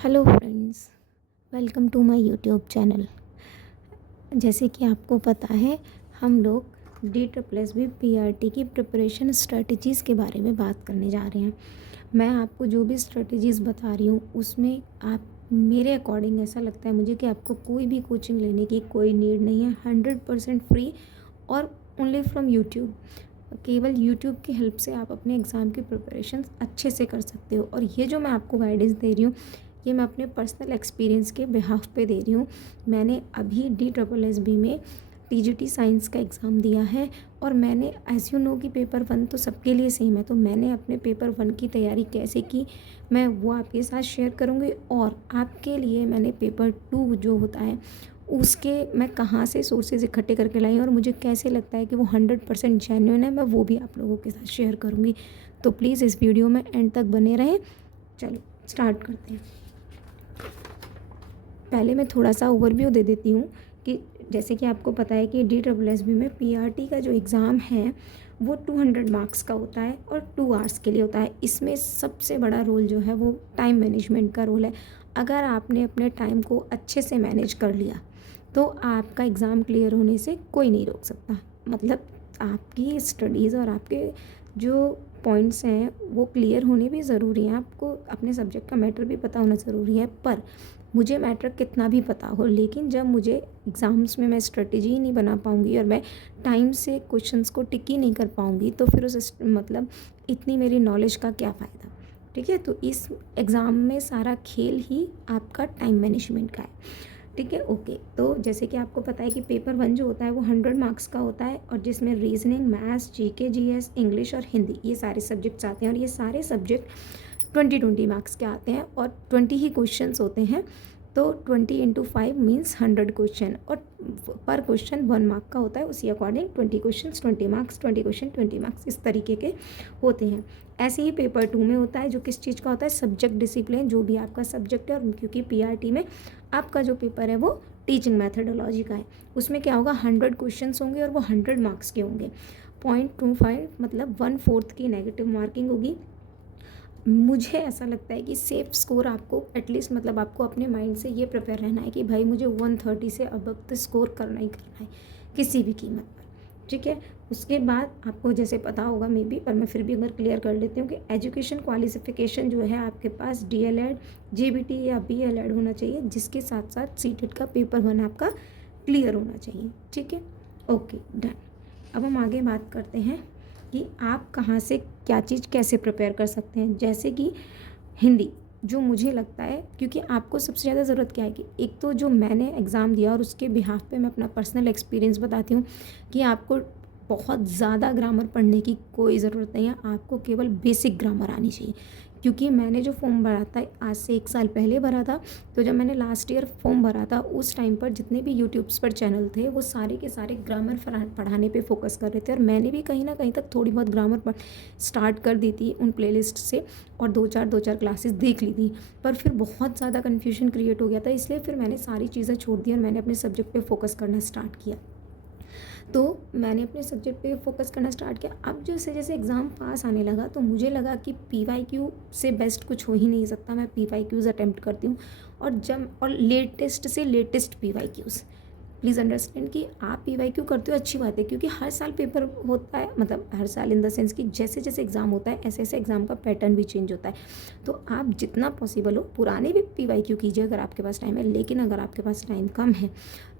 Hello friends, welcome to my YouTube channel. जैसे कि आपको पता है, हम लोग DSSB PRT की प्रिपरेशन स्ट्रेटजीज़ के बारे में बात करने जा रहे हैं। मैं आपको जो भी स्ट्रेटजीज़ बता रही हूँ उसमें आप मेरे अकॉर्डिंग ऐसा लगता है मुझे कि आपको कोई भी कोचिंग लेने की कोई नीड नहीं है। 100% फ्री और ओनली फ्रॉम यूट्यूब। केवल यूट्यूब की हेल्प से आप अपने एग्ज़ाम की प्रिपरेशन अच्छे से कर सकते हो। और ये जो मैं आपको गाइडेंस दे रही हूँ, ये मैं अपने पर्सनल एक्सपीरियंस के बिहाफ पे दे रही हूँ। मैंने अभी DSSB में TGT साइंस का एग्ज़ाम दिया है और मैंने एज़ यू नो कि पेपर 1 तो सबके लिए सेम है, तो मैंने अपने पेपर 1 की तैयारी कैसे की मैं वो आपके साथ शेयर करूँगी। और आपके लिए मैंने पेपर 2 जो होता है उसके मैं कहाँ से सोर्सेज इकट्ठे करके लाई और मुझे कैसे लगता है कि वो 100% जेन्युइन है, मैं वो भी आप लोगों के साथ शेयर करूँगी। तो प्लीज़ इस वीडियो में एंड तक बने रहें। चलो स्टार्ट करते हैं। पहले मैं थोड़ा सा ओवरव्यू दे देती हूँ कि जैसे कि आपको पता है कि DSSB में PRT का जो एग्ज़ाम है वो 200 मार्क्स का होता है और 2 आवर्स के लिए होता है। इसमें सबसे बड़ा रोल जो है वो टाइम मैनेजमेंट का रोल है। अगर आपने अपने टाइम को अच्छे से मैनेज कर लिया तो आपका एग्ज़ाम क्लियर होने से कोई नहीं रोक सकता। मतलब आपकी स्टडीज़ और आपके जो पॉइंट्स हैं वो क्लियर होने भी ज़रूरी हैं। आपको अपने सब्जेक्ट का मैटर भी पता होना ज़रूरी है, पर मुझे मैटर कितना भी पता हो, लेकिन जब मुझे एग्ज़ाम्स में मैं स्ट्रेटेजी ही नहीं बना पाऊँगी और मैं टाइम से क्वेश्चंस को टिक ही नहीं कर पाऊँगी तो फिर उस मतलब इतनी मेरी नॉलेज का क्या फ़ायदा। ठीक है, तो इस एग्ज़ाम में सारा खेल ही आपका टाइम मैनेजमेंट का है। ठीक है, ओके। तो जैसे कि आपको पता है कि पेपर 1 जो होता है वो 100 मार्क्स का होता है और जिसमें reasoning, maths, GK GS, English और हिंदी ये सारे सब्जेक्ट्स आते हैं और ये सारे सब्जेक्ट 20-20 मार्क्स के आते हैं और 20 ही क्वेश्चंस होते हैं। तो 20 × 5 मीन्स 100 क्वेश्चन और पर क्वेश्चन 1 मार्क का होता है। उसी according 20 question 20 marks, 20 question 20 marks, इस तरीके के होते हैं। ऐसे ही पेपर 2 में होता है जो किस चीज़ का होता है, सब्जेक्ट डिसिप्लिन, जो भी आपका सब्जेक्ट है। और क्योंकि PRT में आपका जो पेपर है वो टीचिंग मैथडोलॉजी का है, उसमें क्या होगा 100 क्वेश्चन होंगे और वो 100 मार्क्स के होंगे। 0.25 मतलब 1/4 की नेगेटिव मार्किंग होगी। मुझे ऐसा लगता है कि सेफ स्कोर आपको एटलीस्ट मतलब आपको अपने माइंड से ये प्रिपेयर रहना है कि भाई मुझे 130 से अबव तो स्कोर करना ही करना है किसी भी कीमत पर। ठीक है, उसके बाद आपको जैसे पता होगा मे बी, पर मैं फिर भी अगर क्लियर कर लेती हूँ कि एजुकेशन क्वालिफिकेशन जो है आपके पास DLED, JBT या BLED होना चाहिए, जिसके साथ साथ सीटेट का पेपर 1 आपका क्लियर होना चाहिए। ठीक है, ओके डन। अब हम आगे बात करते हैं कि आप कहाँ से क्या चीज़ कैसे प्रिपेयर कर सकते हैं। जैसे कि हिंदी, जो मुझे लगता है, क्योंकि आपको सबसे ज़्यादा ज़रूरत क्या है कि एक तो जो मैंने एग्ज़ाम दिया और उसके बिहाफ पे मैं अपना पर्सनल एक्सपीरियंस बताती हूँ कि आपको बहुत ज़्यादा ग्रामर पढ़ने की कोई ज़रूरत नहीं है, आपको केवल बेसिक ग्रामर आनी चाहिए। क्योंकि मैंने जो फॉर्म भरा था आज से 1 साल पहले भरा था, तो जब मैंने लास्ट ईयर फॉर्म भरा था उस टाइम पर जितने भी यूट्यूब्स पर चैनल थे वो सारे के सारे ग्रामर पढ़ाने पे फोकस कर रहे थे और मैंने भी कहीं ना कहीं तक थोड़ी बहुत ग्रामर स्टार्ट कर दी थी उन प्लेलिस्ट से और दो चार क्लासेस देख ली थी। पर फिर बहुत ज़्यादा कन्फ्यूजन क्रिएट हो गया था, इसलिए फिर मैंने सारी चीज़ें छोड़ दी और मैंने अपने सब्जेक्ट पे फोकस करना स्टार्ट किया। तो मैंने अपने सब्जेक्ट पे फोकस करना स्टार्ट किया। अब जैसे जैसे एग्ज़ाम पास आने लगा तो मुझे लगा कि PYQ से बेस्ट कुछ हो ही नहीं सकता। मैं PYQs अटेम्प्ट करती हूँ और लेटेस्ट से लेटेस्ट PYQs। प्लीज़ अंडरस्टैंड कि आप PYQ करते हो, अच्छी बात है, क्योंकि हर साल पेपर होता है, मतलब हर साल इन द सेंस कि जैसे जैसे एग्ज़ाम होता है ऐसे ऐसे एग्ज़ाम का पैटर्न भी चेंज होता है। तो आप जितना पॉसिबल हो पुराने भी PYQ कीजिए अगर आपके पास टाइम है, लेकिन अगर आपके पास टाइम कम है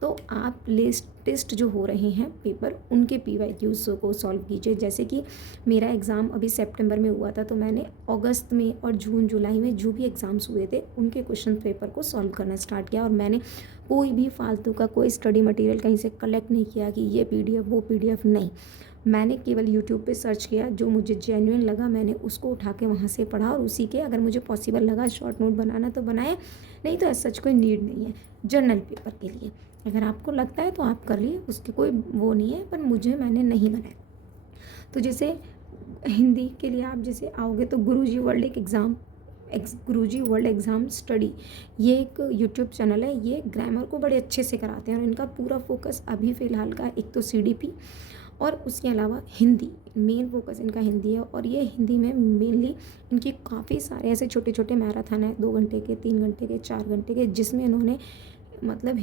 तो आप लेटेस्ट जो हो रहे हैं पेपर उनके PYQs को सॉल्व कीजिए। जैसे कि मेरा एग्ज़ाम अभी सितंबर में हुआ था, तो मैंने अगस्त में और जून जुलाई में जो भी एग्ज़ाम्स हुए थे उनके क्वेश्चन पेपर को सॉल्व करना स्टार्ट किया। और मैंने कोई भी फालतू का कोई स्टडी मटेरियल कहीं से कलेक्ट नहीं किया कि ये PDF वो PDF, नहीं। मैंने केवल यूट्यूब पे सर्च किया, जो मुझे जेन्युइन लगा मैंने उसको उठा के वहाँ से पढ़ा और उसी के अगर मुझे पॉसिबल लगा शॉर्ट नोट बनाना तो बनाया, नहीं तो ऐसा सच कोई नीड नहीं है जर्नल पेपर के लिए। अगर आपको लगता है तो आप कर लिए, उसके कोई वो नहीं है, पर मैंने नहीं बनाया। तो जैसे हिंदी के लिए आप जैसे आओगे तो गुरुजी वर्ल्ड एग्ज़ाम स्टडी, ये एक यूट्यूब चैनल है। ये ग्रामर को बड़े अच्छे से कराते हैं और इनका पूरा फोकस अभी फ़िलहाल का एक तो CDP और उसके अलावा हिंदी, मेन फोकस इनका हिंदी है। और ये हिंदी में मेनली इनके काफ़ी सारे ऐसे छोटे छोटे मैराथन है, 2 घंटे के, 3 घंटे के, 4 घंटे के, जिसमें इन्होंने मतलब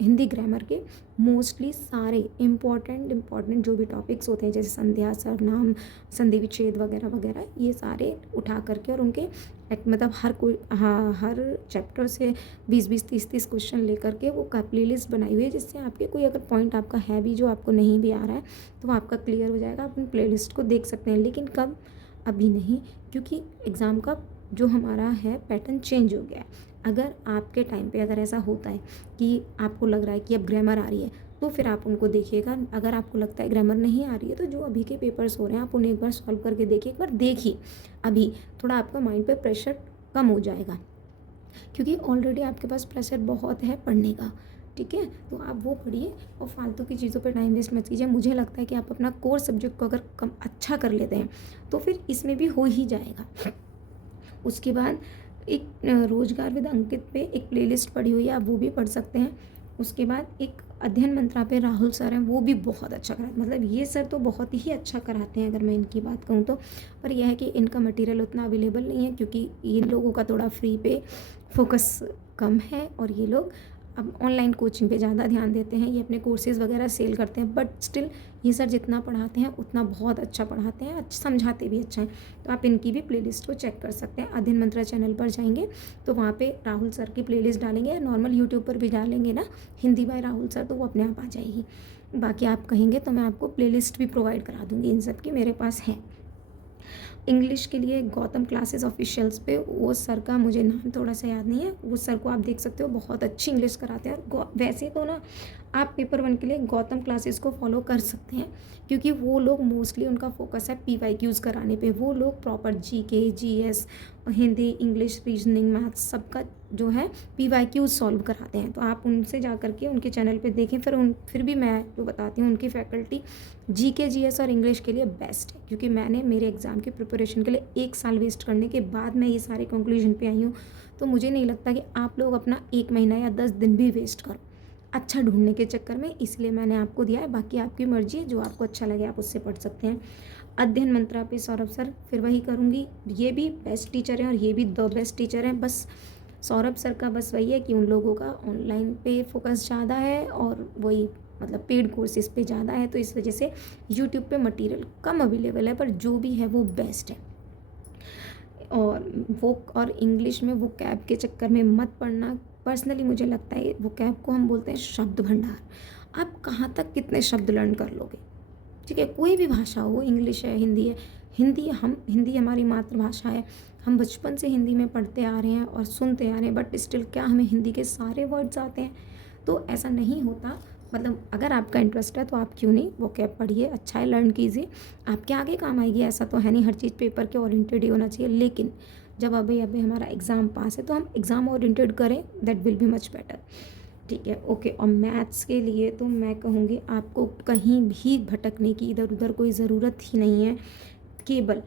हिंदी ग्रामर के मोस्टली सारे इम्पॉर्टेंट जो भी टॉपिक्स होते हैं, जैसे संध्या, सर्वनाम, संधि विच्छेद वगैरह वगैरह, ये सारे उठा करके और उनके मतलब हर चैप्टर से 20-20, 30-30 क्वेश्चन लेकर के वो का प्ले लिस्ट बनाई हुई है, जिससे आपके कोई अगर पॉइंट आपका है भी जो आपको नहीं भी आ रहा है तो वो आपका क्लियर हो जाएगा। आप उन प्ले लिस्ट को देख सकते हैं। लेकिन कब? अभी नहीं, क्योंकि एग्ज़ाम का जो हमारा है पैटर्न चेंज हो गया है। अगर आपके टाइम पे अगर ऐसा होता है कि आपको लग रहा है कि अब ग्रामर आ रही है, तो फिर आप उनको देखिएगा। अगर आपको लगता है ग्रामर नहीं आ रही है, तो जो अभी के पेपर्स हो रहे हैं आप उन्हें एक बार सॉल्व करके देखिए, एक बार देखिए। अभी थोड़ा आपका माइंड पे प्रेशर कम हो जाएगा, क्योंकि ऑलरेडी आपके पास प्रेशर बहुत है पढ़ने का। ठीक है, तो आप वो पढ़िए और फालतू की चीज़ों पे टाइम वेस्ट मत कीजिए। मुझे लगता है कि आप अपना कोर सब्जेक्ट को अगर कम अच्छा कर लेते हैं तो फिर इसमें भी हो ही जाएगा। उसके बाद एक रोजगार विद अंकित पे एक प्लेलिस्ट पड़ी हुई है, आप वो भी पढ़ सकते हैं। उसके बाद एक अध्ययन मंत्रा पे राहुल सर हैं, वो भी बहुत अच्छा कराते, मतलब ये सर तो बहुत ही अच्छा कराते हैं अगर मैं इनकी बात कहूँ तो। पर यह है कि इनका मटेरियल उतना अवेलेबल नहीं है, क्योंकि इन लोगों का थोड़ा फ्री पे फोकस कम है और ये लोग अब ऑनलाइन कोचिंग पे ज़्यादा ध्यान देते हैं। ये अपने कोर्सेज़ वगैरह सेल करते हैं, बट स्टिल ये सर जितना पढ़ाते हैं उतना बहुत अच्छा पढ़ाते हैं, समझाते भी अच्छा हैं। तो आप इनकी भी प्लेलिस्ट को चेक कर सकते हैं। अध्ययन मंत्रा चैनल पर जाएंगे तो वहाँ पे राहुल सर की प्लेलिस्ट डालेंगे, या नॉर्मल यूट्यूब पर भी डालेंगे ना, हिंदी बाय राहुल सर, तो वो अपने आप आ जाएगी। बाकी आप कहेंगे तो मैं आपको प्लेलिस्ट भी प्रोवाइड करा दूँगी, इन सब की मेरे पास है। इंग्लिश के लिए गौतम क्लासेस ऑफिशियल्स पे, वो सर का मुझे नाम थोड़ा सा याद नहीं है, वो सर को आप देख सकते हो, बहुत अच्छी इंग्लिश कराते हैं। और वैसे तो ना आप पेपर 1 के लिए गौतम क्लासेस को फॉलो कर सकते हैं, क्योंकि वो लोग मोस्टली उनका फोकस है PYQs कराने पे। वो लोग proper GK, GS, Hindi, English, reasoning, maths सबका जो है PYQs सॉल्व कराते हैं। तो आप उनसे जा करके उनके चैनल पे देखें। फिर भी मैं जो बताती हूँ, उनकी फैकल्टी GK, GS और इंग्लिश के लिए बेस्ट है, क्योंकि मैंने मेरे एग्ज़ाम की प्रिपरेशन के लिए 1 साल वेस्ट करने के बाद मैं ये सारे कंक्लूजन पे आई हूँ। तो मुझे नहीं लगता कि आप लोग अपना 1 महीना या 10 दिन भी वेस्ट करो अच्छा ढूंढने के चक्कर में, इसलिए मैंने आपको दिया है। बाकी आपकी मर्जी है, जो आपको अच्छा लगे आप उससे पढ़ सकते हैं। अध्ययन मंत्रा पे सौरभ सर, फिर वही करूँगी, ये भी बेस्ट टीचर हैं और ये भी द बेस्ट टीचर हैं। बस सौरभ सर का बस वही है कि उन लोगों का ऑनलाइन पे फोकस ज़्यादा है और वही मतलब पेड कोर्सेज पे ज़्यादा है, तो इस वजह से यूट्यूब पे मटेरियल कम अवेलेबल है, पर जो भी है वो बेस्ट है। और इंग्लिश में वो कैब के चक्कर में मत पढ़ना। पर्सनली मुझे लगता है वो कैब को हम बोलते हैं शब्द भंडार। आप कहाँ तक कितने शब्द लर्न कर लोगे? ठीक है, कोई भी भाषा हो, इंग्लिश है, हिंदी है, हिंदी हमारी मातृभाषा है, हम बचपन से हिंदी में पढ़ते आ रहे हैं और सुनते आ रहे हैं, बट स्टिल क्या हमें हिंदी के सारे वर्ड्स आते हैं? तो ऐसा नहीं होता। मतलब अगर आपका इंटरेस्ट है तो आप क्यों नहीं वो कैब पढ़िए, अच्छा है, लर्न कीजिए, आपके आगे काम आएगी। ऐसा तो है नहीं हर चीज़ पेपर के ओरिएंटेड ही होना चाहिए, लेकिन जब अभी हमारा एग्ज़ाम पास है तो हम एग्ज़ाम ओरिएंटेड करें, that will be much better. ठीक है, ओके। और मैथ्स के लिए तो मैं कहूँगी आपको कहीं भी भटकने की इधर उधर कोई ज़रूरत ही नहीं है। केवल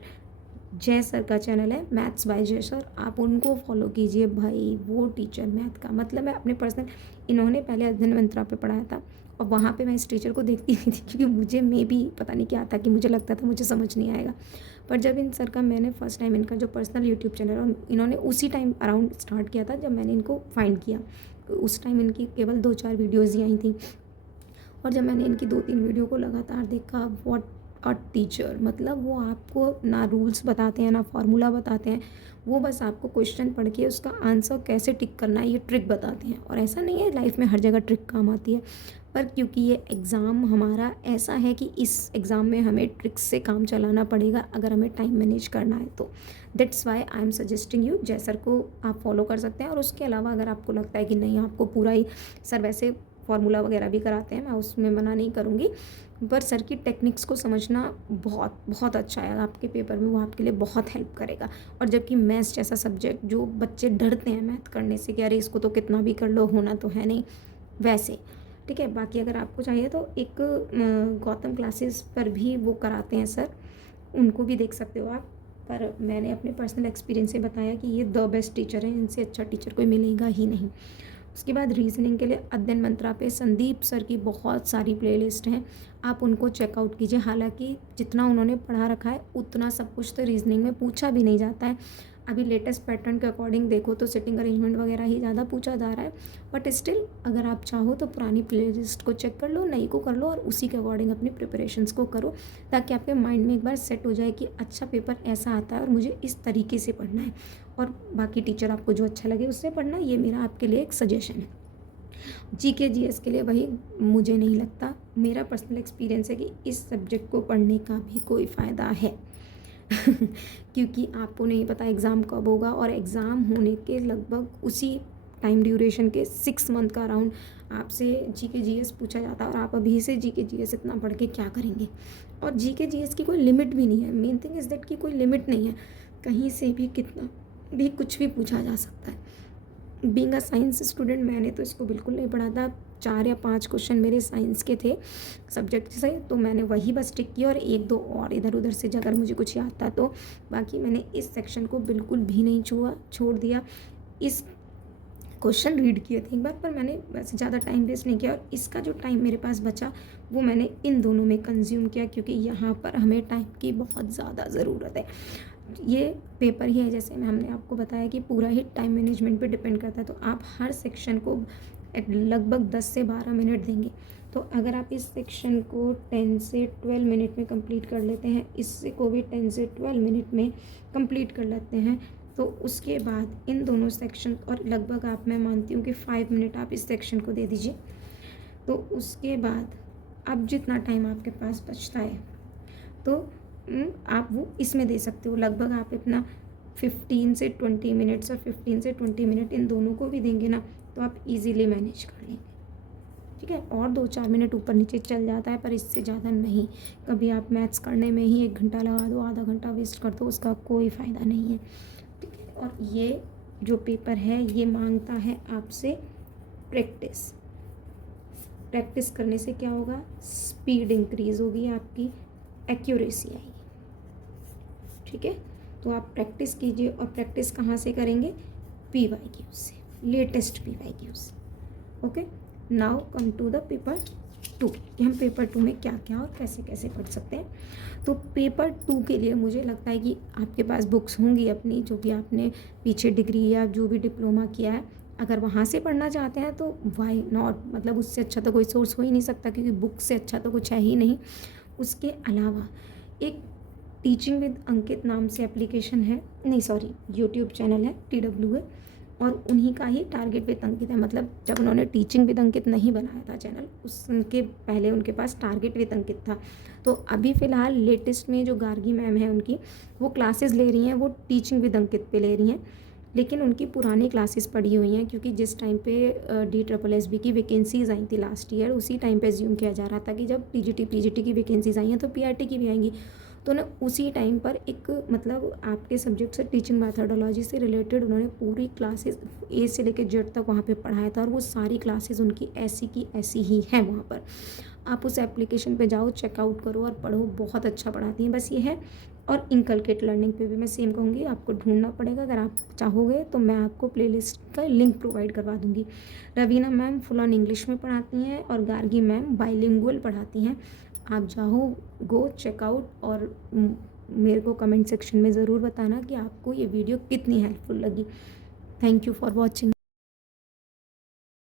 जय सर का चैनल है, मैथ्स बाय जय सर, आप उनको फॉलो कीजिए भाई। वो टीचर मैथ का मतलब मैं अपने पर्सनल, इन्होंने पहले अध्ययन मंत्रा पे पढ़ाया था और वहाँ पे मैं इस टीचर को देखती नहीं थी, क्योंकि मुझे में भी पता नहीं क्या था कि मुझे लगता था मुझे समझ नहीं आएगा। पर जब इन सर का मैंने फर्स्ट टाइम इनका जो पर्सनल यूट्यूब चैनल, और इन्होंने उसी टाइम अराउंड स्टार्ट किया था जब मैंने इनको फाइंड किया, उस टाइम इनकी केवल 2-4 वीडियोज़ ही आई थी। और जब मैंने इनकी 2-3 वीडियो को लगातार देखा, व्हाट अ टीचर, मतलब वो आपको ना रूल्स बताते हैं ना फार्मूला बताते हैं, वो बस आपको क्वेश्चन पढ़ के उसका आंसर कैसे टिक करना है ये ट्रिक बताते हैं। और ऐसा नहीं है लाइफ में हर जगह ट्रिक काम आती है, पर क्योंकि ये एग्ज़ाम हमारा ऐसा है कि इस एग्ज़ाम में हमें ट्रिक्स से काम चलाना पड़ेगा अगर हमें टाइम मैनेज करना है तो। That's why I am suggesting you, जय सर को आप फॉलो कर सकते हैं। और उसके अलावा अगर आपको लगता है कि नहीं आपको पूरा ही, सर वैसे फार्मूला वगैरह भी कराते हैं, मैं उसमें मना नहीं करूँगी, पर सर की टेक्निक्स को समझना बहुत बहुत अच्छा है आपके पेपर में, वो आपके लिए बहुत हेल्प करेगा। और जबकि मैथ्स जैसा सब्जेक्ट जो बच्चे डरते हैं मैथ करने से कि अरे इसको तो कितना भी कर लो होना तो है नहीं, वैसे ठीक है। बाकी अगर आपको चाहिए तो एक गौतम क्लासेस पर भी वो कराते हैं सर, उनको भी देख सकते हो आप। पर मैंने अपने पर्सनल एक्सपीरियंस से बताया कि ये द बेस्ट टीचर हैं, इनसे अच्छा टीचर कोई मिलेगा ही नहीं। उसके बाद रीजनिंग के लिए अध्ययन मंत्रा पे संदीप सर की बहुत सारी प्लेलिस्ट हैं, आप उनको चेकआउट कीजिए। हालांकि जितना उन्होंने पढ़ा रखा है उतना सब कुछ तो रीजनिंग में पूछा भी नहीं जाता है। अभी लेटेस्ट पैटर्न के अकॉर्डिंग देखो तो सिटिंग अरेंजमेंट वगैरह ही ज़्यादा पूछा जा रहा है, बट स्टिल अगर आप चाहो तो पुरानी प्लेलिस्ट को चेक कर लो, नई को कर लो और उसी के अकॉर्डिंग अपनी प्रिपरेशंस को करो, ताकि आपके माइंड में एक बार सेट हो जाए कि अच्छा पेपर ऐसा आता है और मुझे इस तरीके से पढ़ना है, और बाकी टीचर आपको जो अच्छा लगे उससे पढ़ना। ये मेरा आपके लिए एक सजेशन है। जीके जीएस के लिए वही, मुझे नहीं लगता, मेरा पर्सनल एक्सपीरियंस है कि इस सब्जेक्ट को पढ़ने का भी कोई फ़ायदा है क्योंकि आपको नहीं पता एग्ज़ाम कब होगा, और एग्ज़ाम होने के लगभग उसी टाइम ड्यूरेशन के 6 मंथ का अराउंड आपसे जीके जीएस पूछा जाता है, और आप अभी से जीके जीएस इतना पढ़ के क्या करेंगे। और जीके जीएस की कोई लिमिट भी नहीं है, मेन थिंग इज़ दैट की कोई लिमिट नहीं है, कहीं से भी कितना भी कुछ भी पूछा जा सकता है। बीइंग अ साइंस स्टूडेंट मैंने तो इसको बिल्कुल नहीं पढ़ा था, 4 या 5 क्वेश्चन मेरे साइंस के थे सब्जेक्ट से, तो मैंने वही बस टिक किया, और 1-2 और इधर उधर से अगर मुझे कुछ याद था तो, बाकी मैंने इस सेक्शन को बिल्कुल भी नहीं छुआ, छोड़ दिया। इस क्वेश्चन रीड किए थे एक बार, पर मैंने वैसे ज़्यादा टाइम वेस्ट नहीं किया, और इसका जो टाइम मेरे पास बचा वो मैंने इन दोनों में कंज्यूम किया, क्योंकि यहाँ पर हमें टाइम की बहुत ज़्यादा ज़रूरत है। ये पेपर ही है, जैसे हमने आपको बताया कि पूरा ही टाइम मैनेजमेंट पे डिपेंड करता है, तो आप हर सेक्शन को लगभग 10 से 12 मिनट देंगे। तो अगर आप इस सेक्शन को 10 से 12 मिनट में कंप्लीट कर लेते हैं, इससे को भी 10 से 12 मिनट में कंप्लीट कर लेते हैं, तो उसके बाद इन दोनों सेक्शन, और लगभग आप, मैं मानती हूँ कि 5 मिनट आप इस सेक्शन को दे दीजिए, तो उसके बाद अब जितना टाइम आपके पास बचता है तो आप वो इसमें दे सकते हो। लगभग आप अपना 15 से 20 मिनट्स और 15 से 20 मिनट इन दोनों को भी देंगे ना, तो आप इजीली मैनेज कर लेंगे, ठीक है। और 2-4 मिनट ऊपर नीचे चल जाता है, पर इससे ज़्यादा नहीं। कभी आप मैथ्स करने में ही 1 घंटा लगा दो, आधा घंटा वेस्ट कर दो, उसका कोई फ़ायदा नहीं है, ठीक है। और ये जो पेपर है ये मांगता है आपसे प्रैक्टिस। प्रैक्टिस करने से क्या होगा, स्पीड इंक्रीज़ होगी, आपकी एक्यूरेसी आएगी, ठीक है। तो आप प्रैक्टिस कीजिए, और प्रैक्टिस कहाँ से करेंगे, PYQ से, लेटेस्ट PYQ से। Okay, now come to the paper 2 कि हम पेपर 2 में क्या क्या और कैसे कैसे पढ़ सकते हैं। तो पेपर 2 के लिए मुझे लगता है कि आपके पास बुक्स होंगी अपनी, जो भी आपने पीछे डिग्री या जो भी डिप्लोमा किया है, अगर वहाँ से पढ़ना चाहते हैं तो वाई नॉट, मतलब उससे अच्छा तो कोई सोर्स हो ही नहीं सकता, क्योंकि बुक से अच्छा तो कुछ है ही नहीं। उसके अलावा एक टीचिंग विद अंकित नाम से एप्लीकेशन है, नहीं सॉरी यूट्यूब चैनल है TWA, और उन्हीं का ही टारगेट विद अंकित है। मतलब जब उन्होंने टीचिंग विद अंकित नहीं बनाया था चैनल, उसके पहले उनके पास टारगेट विद अंकित था। तो अभी फ़िलहाल लेटेस्ट में जो गार्गी मैम है उनकी, वो क्लासेस ले रही हैं, वो टीचिंग विद अंकित पे ले रही हैं, लेकिन उनकी पुरानी क्लासेस पड़ी हुई हैं, क्योंकि जिस टाइम पे DSSB की वैकेंसीज़ आई थी लास्ट ईयर, उसी टाइम पे एज्यूम किया जा रहा था कि जब TGT PGT की वैकेंसीज़ आई हैं तो PRT की भी आएंगी। तो ना उसी टाइम पर एक, मतलब आपके सब्जेक्ट से टीचिंग मैथडोलॉजी से रिलेटेड उन्होंने पूरी क्लासेस A से लेकर Z तक वहाँ पे पढ़ाया था, और वो सारी क्लासेस उनकी ऐसी की ऐसी ही हैं वहाँ पर। आप उस एप्लीकेशन पे जाओ, चेकआउट करो और पढ़ो, बहुत अच्छा पढ़ाती हैं, बस ये है। और इनकलकेट लर्निंग पे भी मैं सेम कहूँगी, आपको ढूंढना पड़ेगा, अगर आप चाहोगे तो मैं आपको प्लेलिस्ट का लिंक प्रोवाइड करवा दूँगी। Raveena ma'am full on English में पढ़ाती हैं, और गार्गी मैम बाइलिंगुअल पढ़ाती हैं। आप चाहो गो चेकआउट, और मेरे को कमेंट सेक्शन में ज़रूर बताना कि आपको ये वीडियो कितनी हेल्पफुल लगी। Thank you for watching.